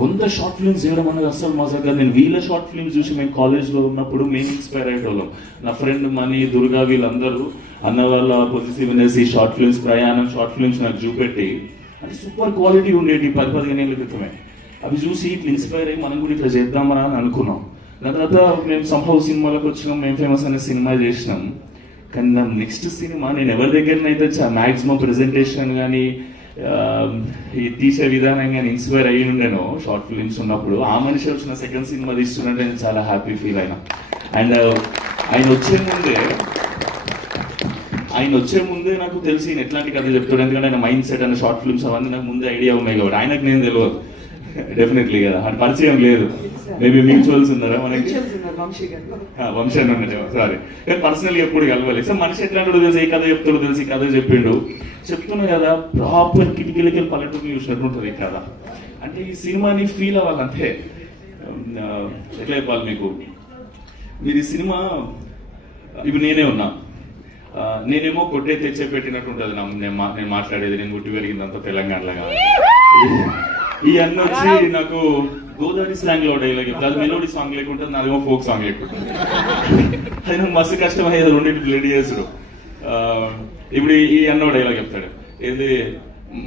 100 షార్ట్ ఫిల్మ్స్ చేయడం అనేది అస్సలు మజాక్ కాదు. నేను వీళ్ళ షార్ట్ ఫిల్మ్స్ చూసి మేము కాలేజ్లో ఉన్నప్పుడు మేము ఇన్స్పైర్ అయ్యేటోళ్ళం. నా ఫ్రెండ్ మనీ, దుర్గా వీళ్ళందరూ అన్న వాళ్ళ పొజిటివ్నెస్, ఈ షార్ట్ ఫిల్మ్స్ ప్రయాణం షార్ట్ ఫిల్మ్స్ నాకు చూపెట్టి అది సూపర్ క్వాలిటీ ఉండేది 10-15 ఏళ్ళ క్రితమే. అవి చూసి ఇట్లా ఇన్స్పైర్ అయ్యి మనం కూడా ఇట్లా చేద్దామరా అని అనుకున్నాం. దాని తర్వాత మేము సంభవ్ సినిమాలకు వచ్చినాం, మేము ఫేమస్ అనే సినిమా చేసినాం. కానీ నా నెక్స్ట్ సినిమా నేను ఎవరి దగ్గరనైతే మ్యాక్సిమం ప్రెజెంటేషన్ కానీ ఈ తీసే విధానం కానీ ఇన్స్పైర్ అయ్యి ఉండేనో షార్ట్ ఫిలిమ్స్ ఉన్నప్పుడు, ఆ మనిషి వచ్చిన సెకండ్ సినిమా తీస్తున్నట్టు నేను చాలా హ్యాపీ ఫీల్ అయినా. అండ్ ఆయన వచ్చే ముందే నాకు తెలిసి నేను ఎట్లాంటి కథ చెప్తాడు. ఎందుకంటే ఆయన మైండ్ సెట్ అనే షార్ట్ ఫిల్మ్స్ అవన్నీ నాకు ముందే ఐడియా ఉన్నాయి కాబట్టి. ఆయనకు నేను తెలియదు డెఫినెట్లీ కదా, అది పరిచయం లేదు. మేబీ మ్యూచువల్స్ ఉన్నారా మనకి, వంశన్ ఉన్నట్టు సారీ. కానీ పర్సనల్ గా ఎప్పుడు కలవాలి. సో మనిషి ఎట్లాంటి తెలిసి ఏ కథ చెప్తాడో తెలిసి కథ చెప్తున్నా కదా, ప్రాపర్ కిటికీలకి పల్లెటూరు చూసినట్టు ఉంటుంది ఈ కథ. అంటే ఈ సినిమాని ఫీల్ అవ్వాలంతే. ఎట్లా చెప్పాలి మీకు, మీరు ఈ సినిమా ఇప్పుడు నేనే ఉన్నా, నేనేమో కొట్టే తెచ్చే పెట్టినట్టు ఉంటుంది నేను మాట్లాడేది. నేను గుట్టి పెరిగిందంతా తెలంగాణలో కాదు. ఈ అన్న వచ్చి నాకు గోదావరి స్లాంగ్ లో డైలాగ్ చెప్తాను. అది మెలోడీ సాంగ్ లేకుంటుంది, నాదేమో ఫోక్ సాంగ్ లేకుంటుంది. అది నాకు మస్తు కష్టమయ్యేది రెండింటి బ్లెండ్ చేసుడు. ఇప్పుడు ఈ అన్న డైలాగ్ చెప్తాడు, ఏది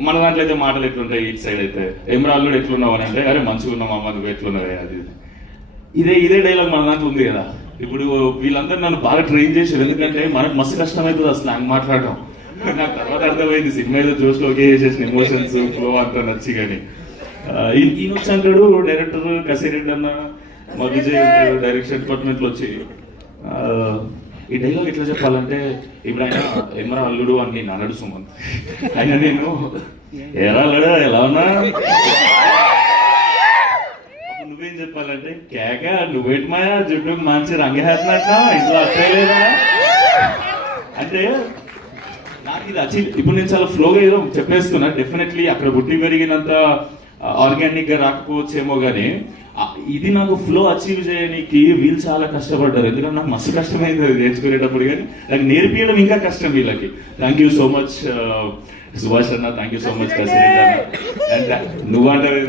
మన దాంట్లో అయితే మాటలు ఎట్లుంటాయి, ఇటు సైడ్ అయితే ఎమరాళ్ళు ఎట్లున్నావు అని అంటే, అరే మంచిగా ఉన్నాం అమ్మ నువ్వు ఎట్లున్నావే, అది ఇదే డైలాగ్ మన దాంట్లో ఉంది కదా. ఇప్పుడు వీళ్ళందరూ నన్ను బాగా ట్రైన్ చేశారు. ఎందుకంటే మనకు మస్తు కష్టమవుతుంది ఆ స్లాంగ్ మాట్లాడడం. నాకు తర్వాత అర్థమైంది సినిమా ఏదో జోష్లో ఓకే చేసేసిన ఎమోషన్స్ ఫ్లో అంతా నచ్చి. కానీ ఈయన వచ్చి అంటాడు డైరెక్టర్ కసిరెడ్డి అన్న, మా విజయ్ డైరెక్షన్ డిపార్ట్మెంట్ లో వచ్చి ఈ డైలాగ్ ఎట్లా చెప్పాలంటే, ఇప్పుడు ఆయన ఎమరా అల్లుడు అని నేను అన్నాడు సుమంత్. ఆయన నేను ఎరా అల్లుడు ఎలా ఉన్నా, నువ్వేం చెప్పాలంటే కేక నువ్వేటి మాయా జుట్టుకు మంచి రంగేస్తున్నట్టు ఇంట్లో అట్టలేదా అంటే నాకు ఇది అచీవ్. ఇప్పుడు నేను చాలా ఫ్లోగా ఏదో చెప్పేస్తున్నా. డెఫినెట్లీ అక్కడ పుట్టి పెరిగినంత ఆర్గానిక్ గా రాకపోవచ్చేమో కానీ ఇది నాకు ఫ్లో అచీవ్ చేయడానికి వీళ్ళు చాలా కష్టపడ్డారు. ఎందుకంటే నాకు మస్తు కష్టమైంది అది నేర్చుకునేటప్పుడు. కానీ నాకు నేర్పించడం ఇంకా కష్టం వీళ్ళకి. Thank you so much Subhash అన్న, thank you so much Kasireddy అన్న. అండ్ నువ్వు అంటారు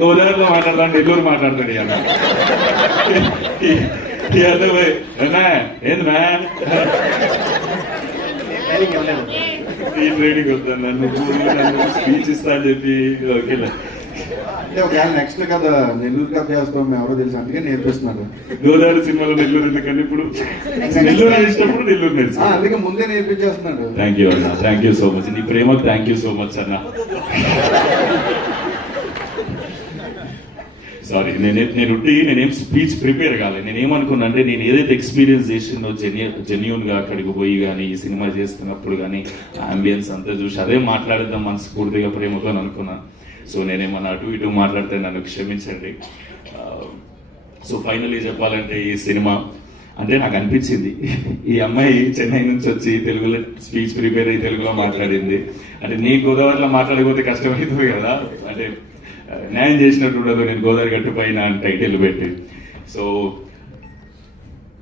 గోదావరిలో మాట్లాడతాను, నెల్లూరు మాట్లాడతాడు అన్న. ఏంది మ్యాన్ ఈ ట్రైనింగ్ వద్దాను, నన్ను స్పీచ్ ఇస్తా అని చెప్పి ఓకేలే. అంటే ఒక నెక్స్ట్ కథ నెల్లూరు కథ చేస్తాం ఎవరో తెలుసు, అందుకే నేర్పిస్తున్నాడు. గోదావరి సినిమాలో నెల్లూరు ఎందుకంటే ఇప్పుడు నెల్లూరు ఇష్టప్పుడు నెల్లూరు నేర్చు, అందుకే ముందే నేర్పించేస్తున్నాడు. థ్యాంక్ యూ అన్న, థ్యాంక్ యూ సో మచ్. నీ ప్రేమకు థ్యాంక్ యూ సో మచ్ అన్న. సారీ నేనేం స్పీచ్ ప్రిపేర్ కాలేదు. నేనేమనుకున్నా అంటే నేను ఏదైతే ఎక్స్పీరియన్స్ చేసిందో జెన్యూన్ గా అక్కడికి పోయి కానీ ఈ సినిమా చేస్తున్నప్పుడు కానీ అంబియన్స్ అంతా చూసి అదే మాట్లాడేద్దాం మనస్ఫూర్తిగా ప్రేమతో అనుకున్నా. సో నేనేమన్నా అటు ఇటు మాట్లాడితే నన్ను క్షమించండి. సో ఫైనలీ చెప్పాలంటే ఈ సినిమా అంటే నాకు అనిపించింది ఈ అమ్మాయి చెన్నై నుంచి వచ్చి తెలుగులో స్పీచ్ ప్రిపేర్ అయ్యి తెలుగులో మాట్లాడింది అంటే నీ గోదావరిలో మాట్లాడకపోతే కష్టమవుతుంది కదా, అంటే న్యాయం చేసినట్టు ఉండదు నేను గోదావరి గట్టు పైన అని టైటిల్ పెట్టి. సో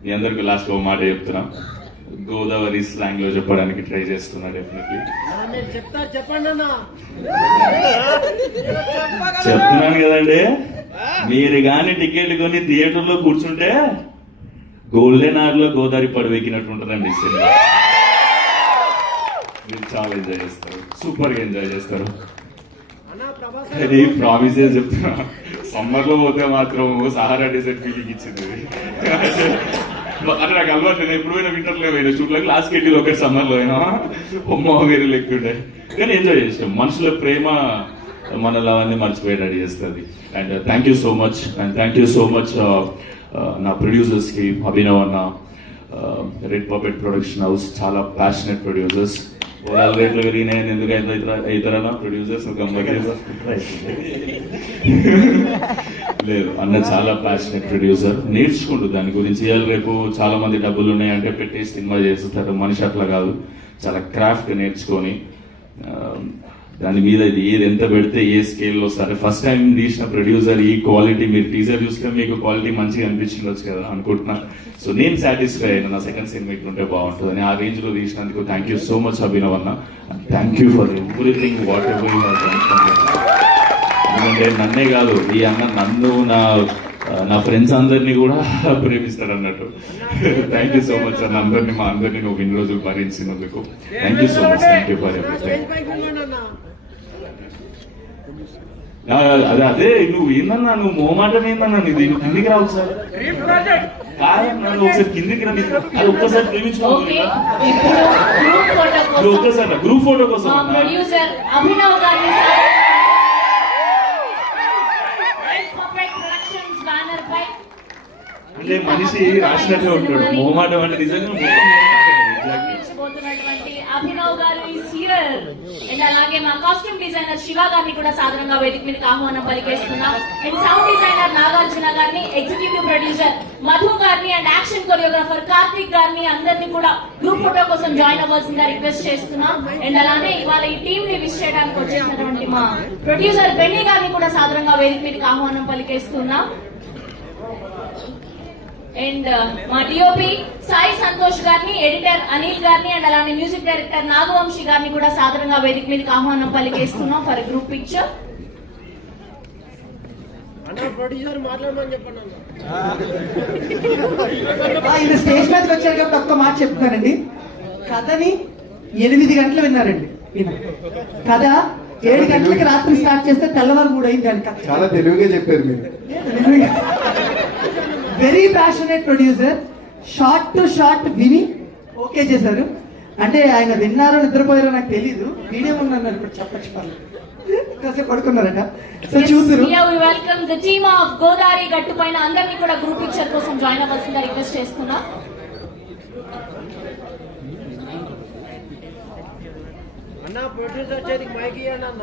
మీ అందరికి లాస్ట్ ఒక మాట చెప్తున్నా, గోదావరి స్లాంగ్ లో చెప్పడానికి ట్రై చేస్తున్నా డెఫినెట్లీ. చెప్తున్నాను కదండి, మీరు కానీ టికెట్ కొని థియేటర్లో కూర్చుంటే గోల్డెన్ అవర్ లో గోదావరి పడవెక్కినట్టు ఉంటుందండి సినిమా. మీరు చాలా ఎంజాయ్ చేస్తారు, సూపర్ గా ఎంజాయ్ చేస్తారు. అది ప్రామిసెస్ చెప్తున్నా, సమ్మర్ లో పోతే మాత్రం సహారా డెజర్ట్ ఫీలింగ్ ఇచ్చింది. అంటే నాకు అలవాటు నేను ఎప్పుడు పోయినా వింటర్ లో పోయినా షూట్లకు లాస్ట్ కెళ్ళి ఒకటి సమ్మర్ లో అయినా బొమ్మ వేరే లెక్కుండే, కానీ ఎంజాయ్ చేస్తాం. మనుషుల ప్రేమ మనలో అవన్నీ మర్చిపోయేటట్టు చేస్తుంది. And thank you so much, and thank you so much నా ప్రొడ్యూసర్స్ కి, అభినవ్ అన్న, రెడ్ పపెట్ ప్రొడక్షన్ హౌస్, చాలా ప్యాషనెట్ ప్రొడ్యూసర్స్. ఓవరాల్ రేట్లు పెరిగినాయని ఎందుకు అవుతారన్నా ప్రొడ్యూసర్స్ లేదు అన్న చాలా ప్యాషనెట్ ప్రొడ్యూసర్, నేర్చుకుంటూ దాని గురించి. ఇవాళ రేపు చాలా మంది డబ్బులు ఉన్నాయంటే పెట్టేసి సినిమా చేస్తారు, మనిషి అట్లా కాదు, చాలా క్రాఫ్ట్ నేర్చుకొని దాని మీద ఇది ఏది ఎంత పెడితే ఏ స్కేల్లో వస్తారు. ఫస్ట్ టైం తీసిన ప్రొడ్యూసర్ ఈ క్వాలిటీ, మీరు టీజర్ చూస్తే మీకు క్వాలిటీ మంచిగా అనిపించిండొచ్చు కదా అనుకుంటున్నా. సో నేను సాటిస్ఫై అయినా నా సెకండ్ సినిమా ఇట్లుంటే బాగుంటుందని. ఆ రేంజ్ లో తీసినందుకు thank you so much Abhinav అన్న, thank you for everything whatever you have done. ఎందుకంటే నన్నే కాదు, ఈ అన్న నన్ను నా ఫ్రెండ్స్ అందరినీ కూడా ప్రేమిస్తాడు అన్నట్టు. థ్యాంక్ యూ సో మచ్ అన్న, అందరినీ మా అందరినీ నువ్వు ఇన్ని రోజులు భరించినందుకు thank you so much. Thank you for everything. అదే నువ్వు ఏందన్నా, నువ్వు మోమాటం ఏందన్నా, నీది కిందికి రావు సార్ కాదన్నా, నువ్వు ఒకసారి కిందికి రా, అది ఒక్కసారి ప్రేమించుకోవాలి. ఒక్కసారి గ్రూప్ ఫోటో కోసం ప్రొడ్యూసర్ అభినవ్ గారిని అంటే మనిషి రాసినట్టే ఉంటాడు, మోమాటం అంటే నిజంగా అభినవ్ గారు ఈస్ హియర్. అండ్ అలాగే మా కాస్ట్యూమ్ డిజైనర్ శివ గారిని కూడా సాధారణంగా వేదిక మీదకి ఆహ్వానం పలికేస్తున్నాం. అండ్ సౌండ్ డిజైనర్ నాగార్జున గారిని, ఎగ్జిక్యూటివ్ ప్రొడ్యూసర్ మధు గారిని, అండ్ యాక్షన్ కొరియోగ్రాఫర్ కార్తిక్ గారిని అందరినీ కూడా గ్రూప్ ఫోటో కోసం జాయిన్ అవ్వాల్సిందిగా రిక్వెస్ట్ చేస్తున్నాం. అండ్ అలానే ఇవాళ ఈ టీమ్ ని విష్ చేయడానికి వచ్చేసినటువంటి మా ప్రొడ్యూసర్ బెన్నీ గారిని కూడా సాధారణంగా వేదిక మీదకి ఆహ్వానం పలికేస్తున్నాం. అండ్ మా డిఓపి సాయి సంతోష్ గారిని, ఎడిటర్ అనిల్ గారిని, అండ్ అలానే మ్యూజిక్ డైరెక్టర్ నాగవంశీ గారిని కూడా సాధారణంగా వేదిక మీదకి ఆహ్వానం పలికేస్తున్నాం ఫర్ గ్రూప్ పిక్చర్. ఈయన స్టేజ్ మీదకి వచ్చారు కాబట్టి ఒక్క మాట చెప్తున్నానండి. కథని 8 గంటలు విన్నారండి. ఈయన కథ 7 గంటలకి రాత్రి స్టార్ట్ చేస్తే తెల్లవారు 3 అయింది. దాని కథ చాలా తెలివిగా చెప్పారు మీరు. Very passionate producer, short to short విని ఓకే చేశారు. అంటే ఆయన విన్నారో నిద్రపోయారో నాకు తెలీదు, వీడియో ఉన్నారు ఇప్పుడు చెప్పచ్చు కాసేపు పడుకున్నారట. సో చూసారు. Welcome the team of Godavari గట్టు పైన అందరినీ కూడా గ్రూప్ పిక్చర్ కోసం జాయిన్ అవ్వాల్సిందిగా రిక్వెస్ట్ చేస్తున్నా. అన్న ప్రొడ్యూసర్ చేతికి మైక్ ఇవ్వండి అన్న.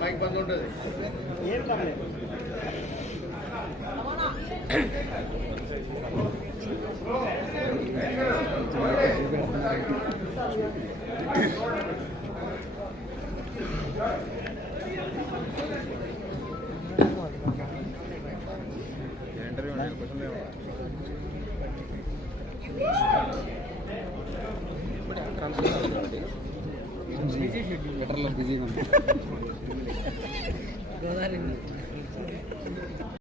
మైక్ బంద్ ఉంటుంది. బిజీగా